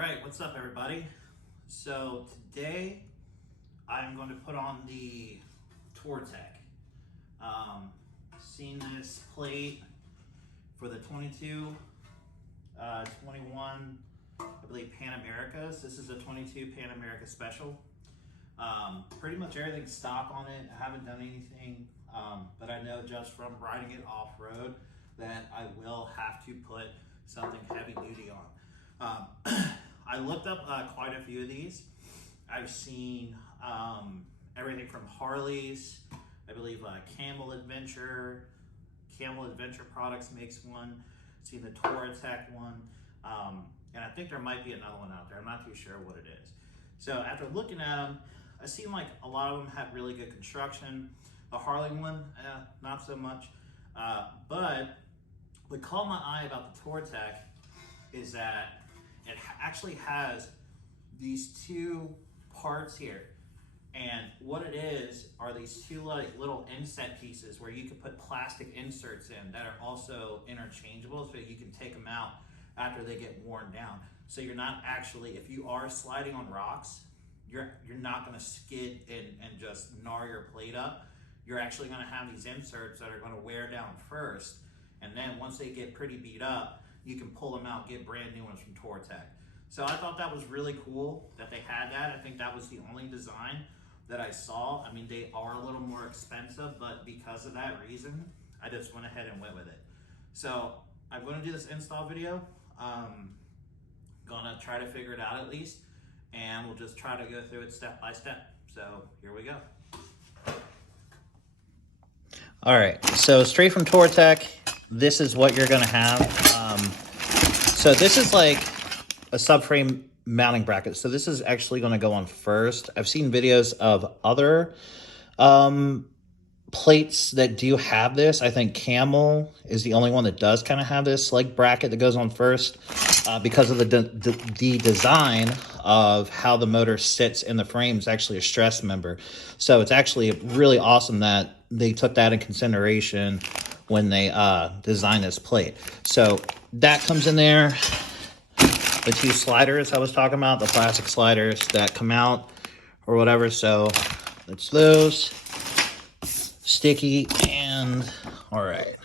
right, what's up everybody? So today I'm going to put on the Touratech. Seen this plate for the 22, 21, I believe Pan Americas. This is a 22 Pan America Special. Pretty much everything's stock on it. I haven't done anything, but I know just from riding it off-road that I will have to put something heavy duty on. I looked up quite a few of these. I've seen everything from Harley's, I believe Camel Adventure Products makes one. I've seen the Touratech one, and I think there might be another one out there. I'm not too sure what it is. So after looking at them, I seem like a lot of them have really good construction. The Harley one, not so much. But what caught my eye about the Touratech is that it actually has these two parts here. And what it is are these two like little inset pieces where you can put plastic inserts in that are also interchangeable, so you can take them out after they get worn down. So you're not actually, if you are sliding on rocks, you're not gonna skid and just gnaw your plate up. You're actually gonna have these inserts that are gonna wear down first. And then once they get pretty beat up, you can pull them out, get brand new ones from Touratech. So I thought that was really cool that they had that. I think that was the only design that I saw. I mean, they are a little more expensive, but because of that reason, I just went ahead and went with it. So I'm gonna do this install video. Gonna try to figure it out at least, and we'll just try to go through it step by step. So here we go. All right, so straight from Touratech, this is what you're gonna have. So this is like a subframe mounting bracket. So this is actually gonna go on first. I've seen videos of other plates that do have this. I think Camel is the only one that does kind of have this like bracket that goes on first because of the design of how the motor sits in the frame is actually a stress member. So it's actually really awesome that they took that in consideration when they designed this plate. So that comes in there. The two sliders I was talking about, the plastic sliders that come out or whatever. So it's those. Sticky and all right.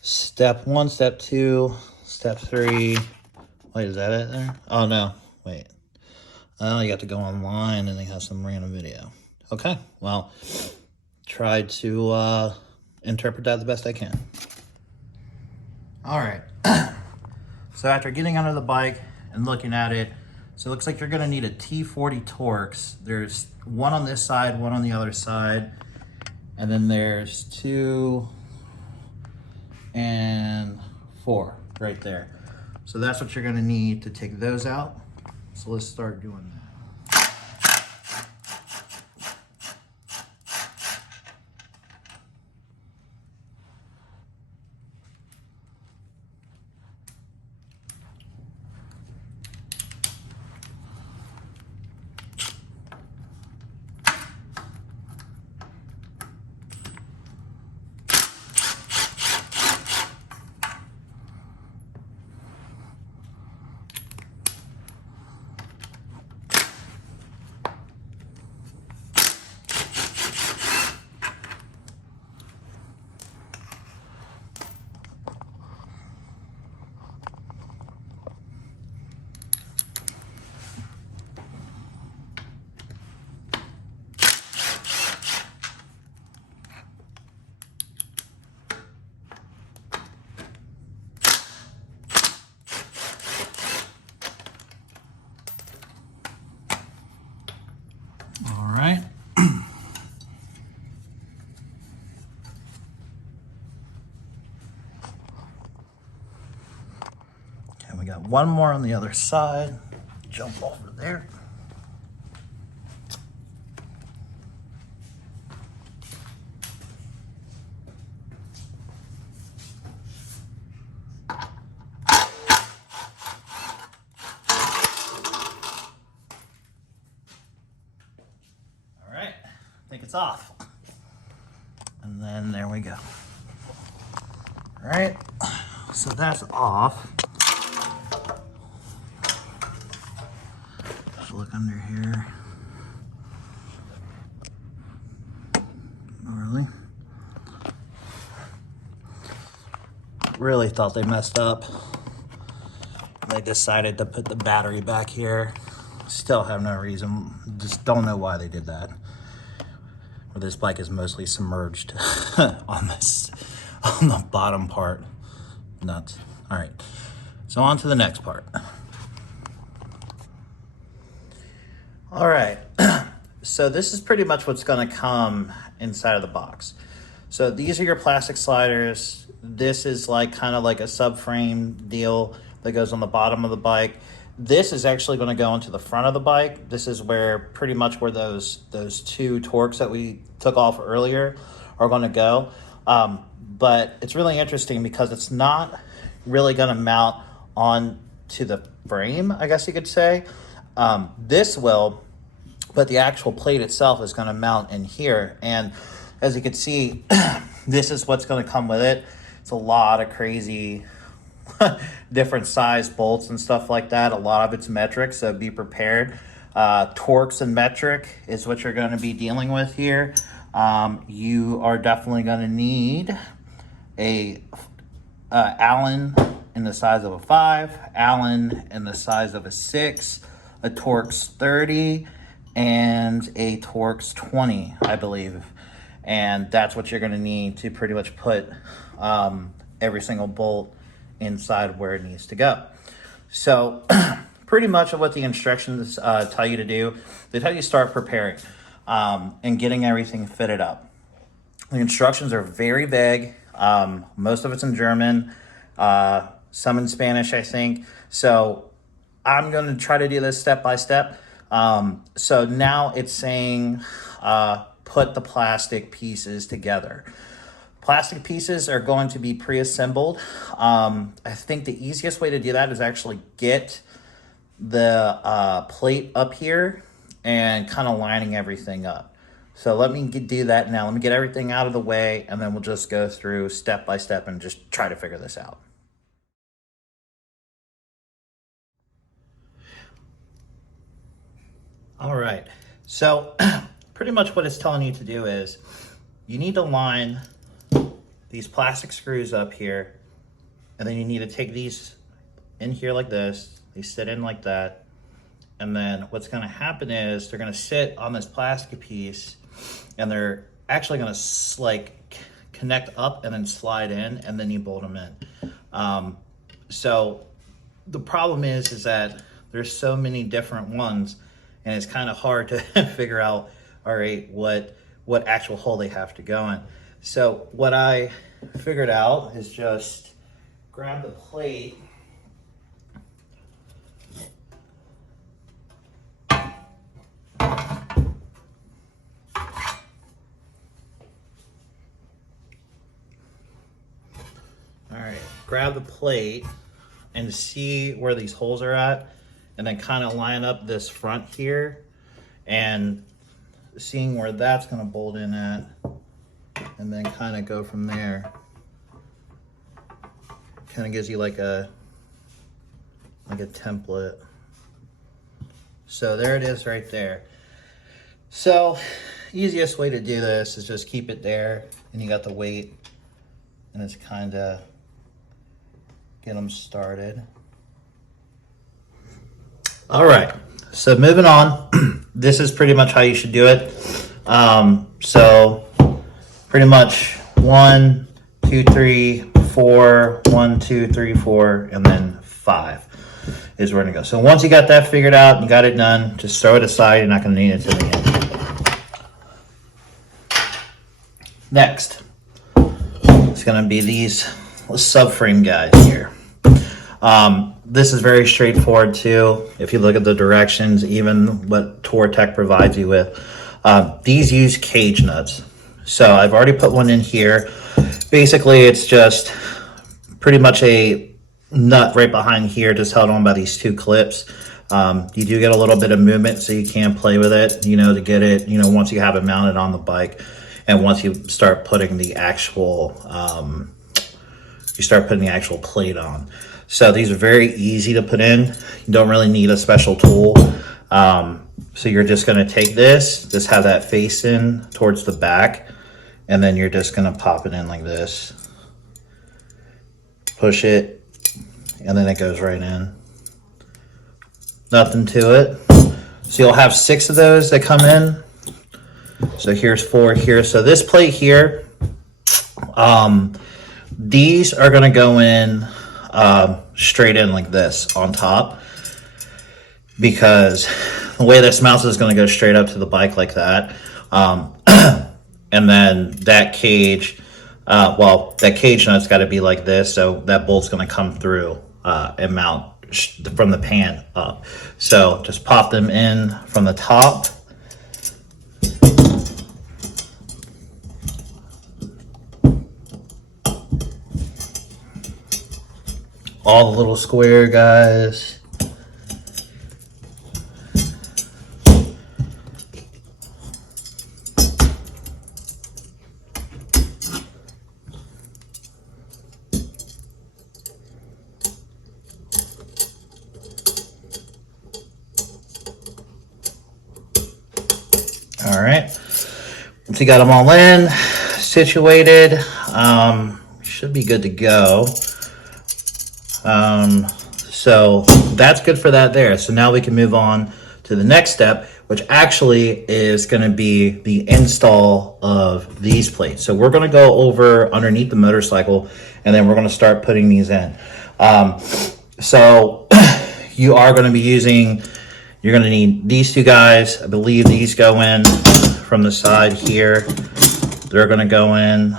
Step 1, step 2, step 3. Wait, is that it there? Oh no, wait. Oh, you have to go online and they have some random video. Okay, well, try to interpret that the best I can. All right. So after getting under the bike and looking at it, so it looks like you're gonna need a T40 Torx. There's one on this side, one on the other side. And then there's 2 and 4 right there. So that's what you're gonna need to take those out. So let's start doing that. All right. And we got one more on the other side. Jump over there. I think it's off. And then there we go. All right, so that's off. look under here. Not really thought they messed up. They decided to put the battery back here. Still have no reason, just don't know why they did that. Well, this bike is mostly submerged on the bottom part. Nuts. All right, so on to the next part. All right, so this is pretty much what's gonna come inside of the box. So these are your plastic sliders. This is like kind of like a subframe deal that goes on the bottom of the bike. This is actually going to go into the front of the bike. This is where pretty much where those two Torques that we took off earlier are going to go. But it's really interesting because it's not really going to mount on to the frame, I guess you could say. This will, but the actual plate itself is going to mount in here. And as you can see, this is what's going to come with it. It's a lot of crazy different size bolts and stuff like that. A lot of it's metric, so be prepared. Torques and metric is what you're going to be dealing with here. You are definitely going to need a Allen in the size of a 5, Allen in the size of a 6, a Torx 30, and a Torx 20, I believe. And that's what you're going to need to pretty much put every single bolt inside where it needs to go. So pretty much what the instructions tell you to do, they tell you to start preparing and getting everything fitted up. The instructions are very vague. Most of it's in German, some in Spanish, I think. So I'm going to try to do this step by step. So now it's saying put the plastic pieces together. Plastic pieces are going to be pre-assembled. I think the easiest way to do that is actually get the plate up here and kind of lining everything up. So let me do that now. Let me get everything out of the way, and then we'll just go through step by step and just try to figure this out. All right, so pretty much what it's telling you to do is you need to line these plastic screws up here, and then you need to take these in here like this. They sit in like that, and then what's going to happen is they're going to sit on this plastic piece, and they're actually going to like connect up and then slide in, and then you bolt them in. So the problem is that there's so many different ones, and it's kind of hard to figure out, all right, what actual hole they have to go in. So what I figured out is just grab the plate, grab the plate and see where these holes are at, and then kind of line up this front here and seeing where that's going to bolt in at, and then kind of go from there. Kind of gives you like a template. So there it is right there. So easiest way to do this is just keep it there, and you got the weight, and it's kind of get them started. All right, so moving on. This is pretty much how you should do it. So pretty much 1, 2, 3, 4, 1, 2, 3, 4, and then 5 is where to go. So once you got that figured out and you got it done, just throw it aside. You're not going to need it till the end. Next, it's going to be these subframe guys here. This is very straightforward too. If you look at the directions, even what Touratech provides you with, these use cage nuts. So I've already put one in here. Basically, it's just pretty much a nut right behind here, just held on by these two clips. You do get a little bit of movement, so you can play with it, to get it, once you have it mounted on the bike, and once you start putting the actual, plate on. So these are very easy to put in. You don't really need a special tool. So you're just gonna take this, just have that face in towards the back, and then you're just gonna pop it in like this. Push it, and then it goes right in. Nothing to it. So you'll have 6 of those that come in. So here's 4 here. So this plate here, these are gonna go in straight in like this on top, because the way this mounts is going to go straight up to the bike like that. And then that cage, that cage nut's got to be like this, so that bolt's going to come through and mount from the pan up. So just pop them in from the top. All the little square guys. All right, once you got them all in, situated, should be good to go. So that's good for that there. So now we can move on to the next step, which actually is going to be the install of these plates. So we're going to go over underneath the motorcycle, and then we're going to start putting these in. So you are going to be using, you're going to need these 2 guys. I believe these go in from the side here. They're going to go in.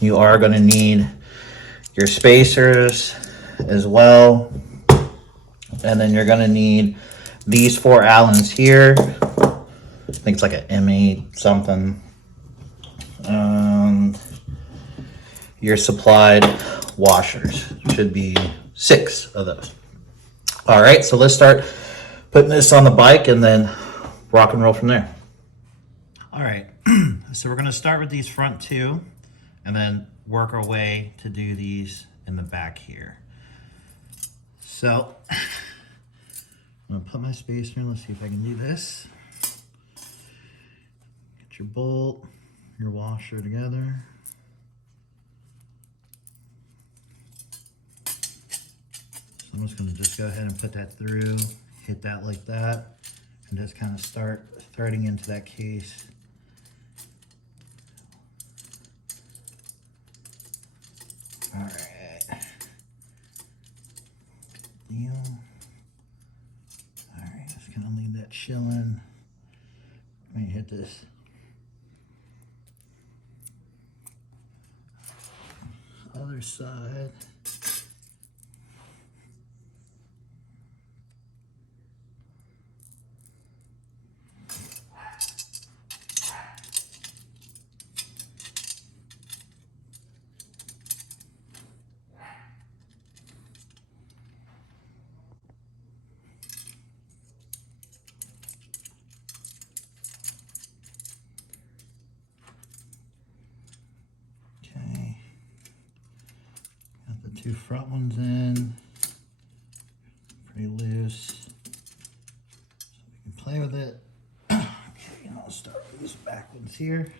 You are going to need your spacers as well. And then you're going to need these 4 Allens here. I think it's like an M8 something. Your supplied washers. Should be 6 of those. All right, so let's start putting this on the bike and then rock and roll from there. All right, so we're going to start with these front 2 and then work our way to do these in the back here. So I'm going to put my spacer in. Let's see if I can do this. Get your bolt, your washer together. So I'm just going to go ahead and put that through, hit that like that, and just kind of start threading into that case. All right. Deal. All right, just gonna leave that chilling. Let me hit this. Other side. Got the 2 front ones in, pretty loose, so we can play with it. Okay, I'll start with this back ones here.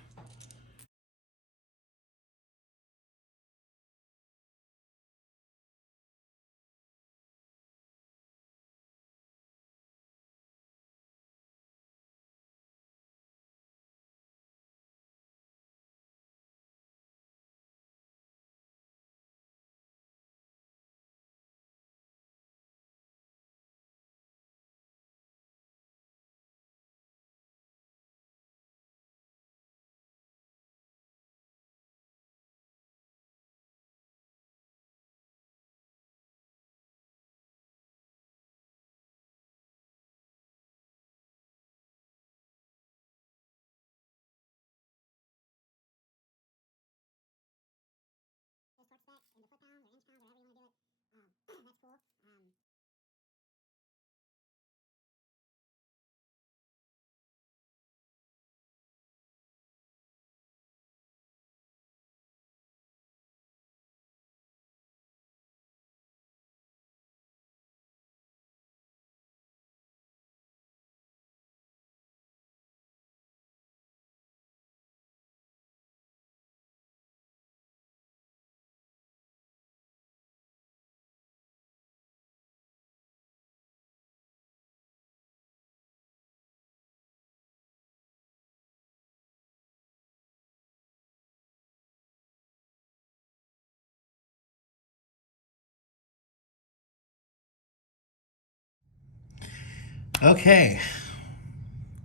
Okay,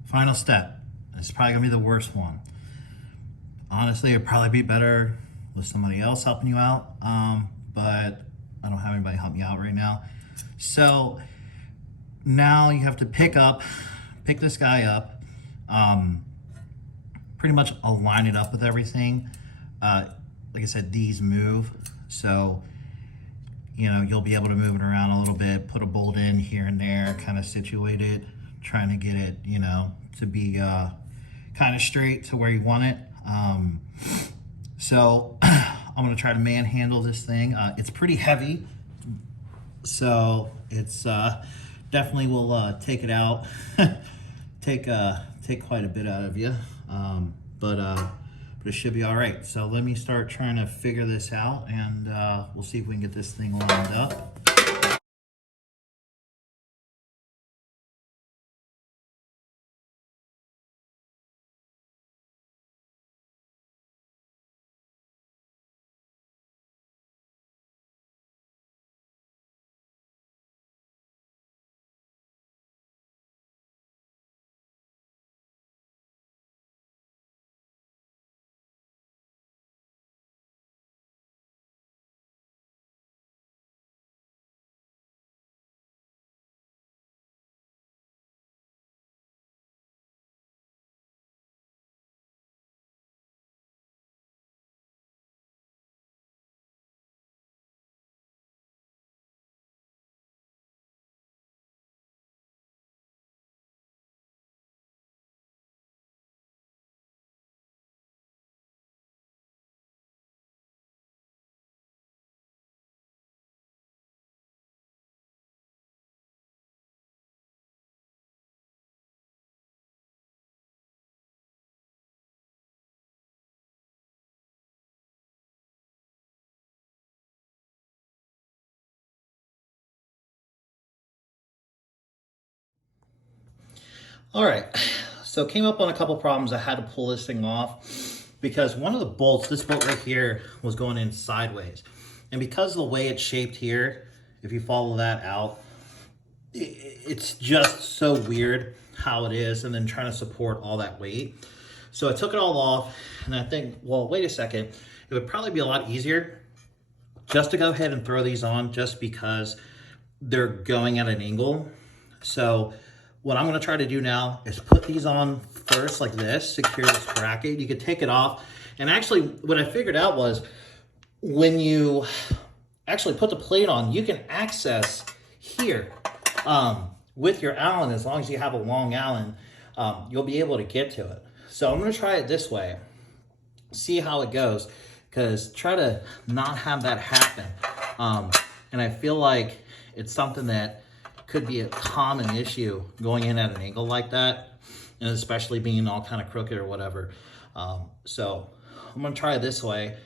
final step. It's probably gonna be the worst one. Honestly, it'd probably be better with somebody else helping you out, but I don't have anybody help me out right now. So now you have to pick this guy up, um, pretty much align it up with everything. Like I said, these move, so you know you'll be able to move it around a little bit, put a bolt in here and there, kind of situate it, trying to get it, you know, to be kind of straight to where you want it. So I'm gonna try to manhandle this thing. It's pretty heavy, so it's definitely will take it out, take quite a bit out of you, but it should be all right. So let me start trying to figure this out, and we'll see if we can get this thing lined up. All right, so came up on a couple problems. I had to pull this thing off because one of the bolts, this bolt right here, was going in sideways. And because of the way it's shaped here, if you follow that out, it's just so weird how it is, and then trying to support all that weight. So I took it all off, and I think, well, wait a second, it would probably be a lot easier just to go ahead and throw these on, just because they're going at an angle. So what I'm gonna try to do now is put these on first like this, secure this bracket. You could take it off. And actually what I figured out was when you actually put the plate on, you can access here with your Allen. As long as you have a long Allen, you'll be able to get to it. So I'm gonna try it this way, see how it goes, because try to not have that happen. And I feel like it's something that could be a common issue going in at an angle like that, and especially being all kind of crooked or whatever. So I'm gonna try it this way.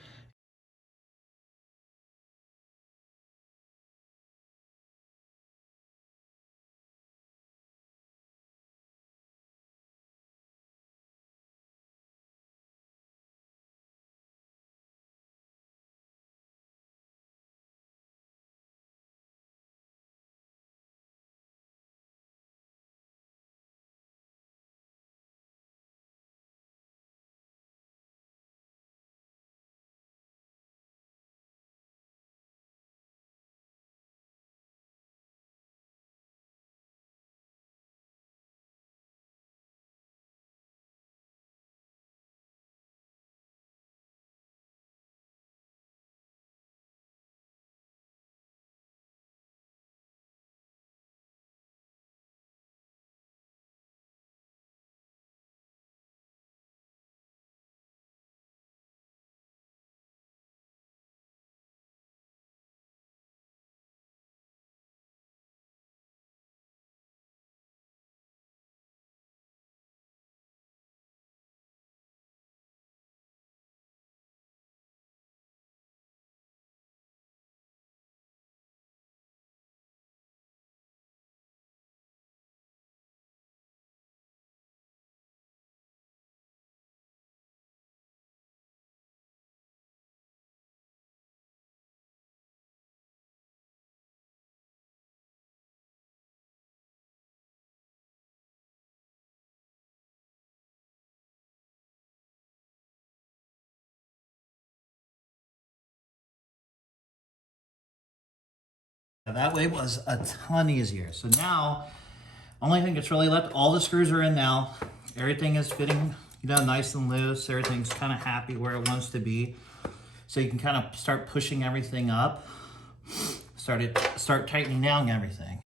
that way was a ton easier. So now, only thing that's really left, all the screws are in now. Everything is fitting, you know, nice and loose. Everything's kind of happy where it wants to be. So you can kind of start pushing everything up. Start tightening down everything.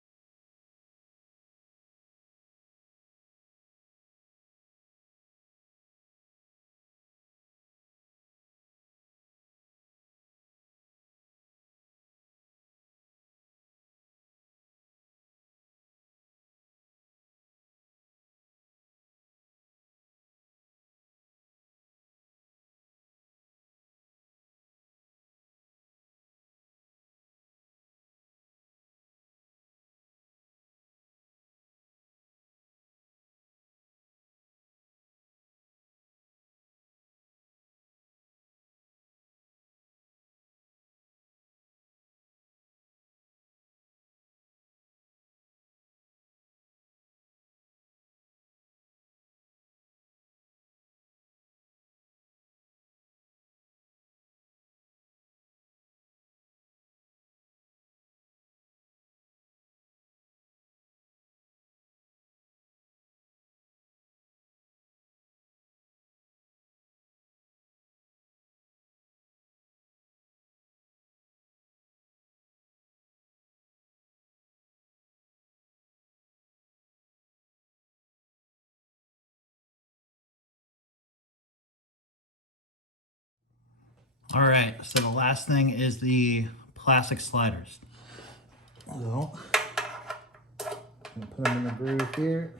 All right, so the last thing is the plastic sliders. So, I'm gonna put them in the groove here.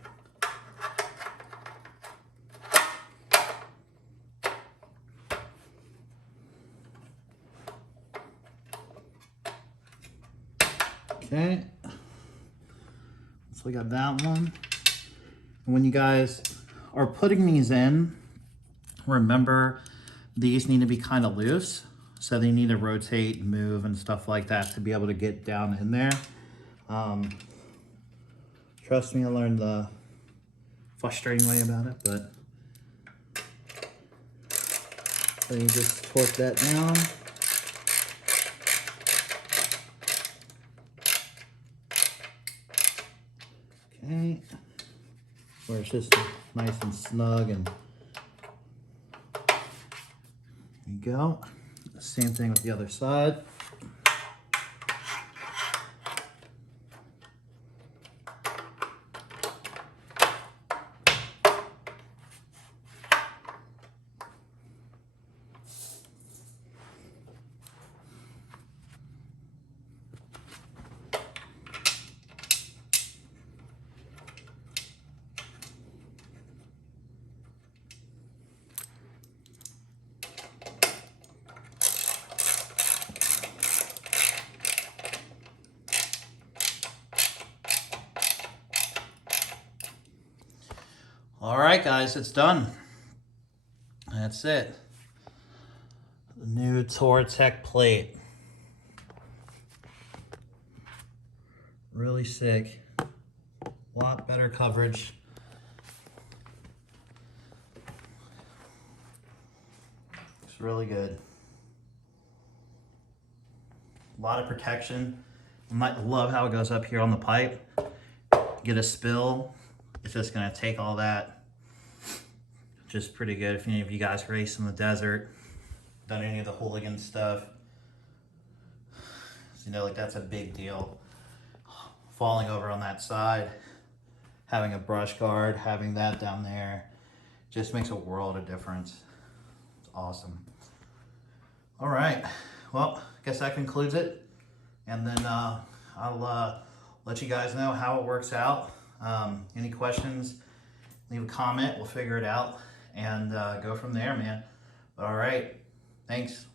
Okay, so we got that one. And when you guys are putting these in, remember these need to be kind of loose. So they need to rotate and move and stuff like that to be able to get down in there. Trust me, I learned the frustrating way about it, but then you just torque that down. Okay, where it's just nice and snug, and there you go. Same thing with the other side. All right, guys, it's done. That's it. The new Touratech plate. Really sick. A lot better coverage. Looks really good. A lot of protection. I love how it goes up here on the pipe. Get a spill, it's just gonna take all that. Just pretty good if any of you guys race in the desert, done any of the hooligan stuff. So, you know, like that's a big deal. Falling over on that side, having a brush guard, having that down there, just makes a world of difference. It's awesome. All right, well, I guess that concludes it. And then I'll let you guys know how it works out. Any questions, leave a comment, we'll figure it out and go from there, man. But all right, thanks.